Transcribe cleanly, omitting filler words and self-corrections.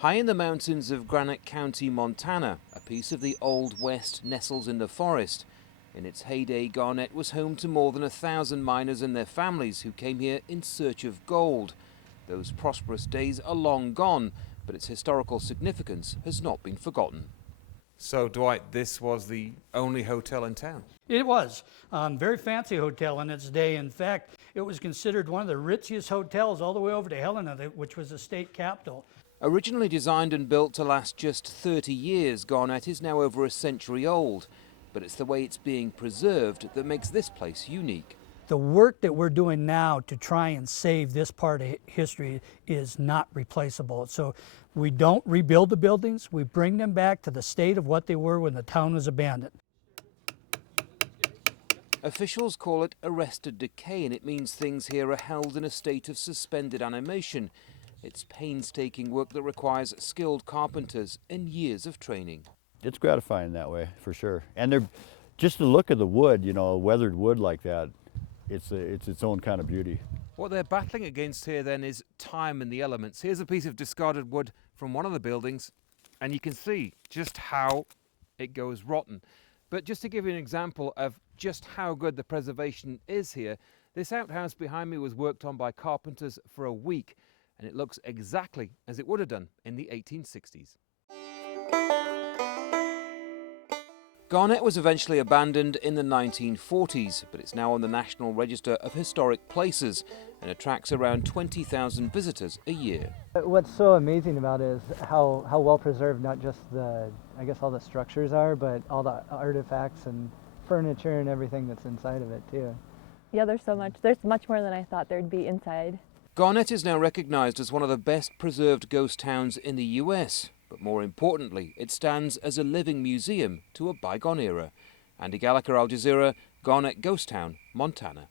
High in the mountains of Garnet County, Montana, a piece of the Old West nestles in the forest. In its heyday, Garnet was home to more than 1,000 miners and their families who came here in search of gold. Those prosperous days are long gone, but its historical significance has not been forgotten. So, Dwight, this was the only hotel in town? It was. Very fancy hotel in its day. In fact, it was considered one of the richest hotels all the way over to Helena, which was the state capital. Originally designed and built to last just 30 years, Garnet is now over a century old. But it's the way it's being preserved that makes this place unique. The work that we're doing now to try and save this part of history is not replaceable. So we don't rebuild the buildings, we bring them back to the state of what they were when the town was abandoned. Officials call it arrested decay, and it means things here are held in a state of suspended animation. It's painstaking work that requires skilled carpenters and years of training. It's gratifying that way, for sure. And they're, just the look of the wood, you know, weathered wood like that, it's its own kind of beauty. What they're battling against here then is time and the elements. Here's a piece of discarded wood from one of the buildings, and you can see just how it goes rotten. But just to give you an example of just how good the preservation is here, this outhouse behind me was worked on by carpenters for a week, and it looks exactly as it would have done in the 1860s. Garnet was eventually abandoned in the 1940s, but it's now on the National Register of Historic Places and attracts around 20,000 visitors a year. What's so amazing about it is how well preserved not just all the structures are, but all the artifacts and furniture and everything that's inside of it too. Yeah, there's so much. There's much more than I thought there'd be inside. Garnet is now recognized as one of the best preserved ghost towns in the US. But more importantly, it stands as a living museum to a bygone era. Andy Gallagher, Al Jazeera, Garnet Ghost Town, Montana.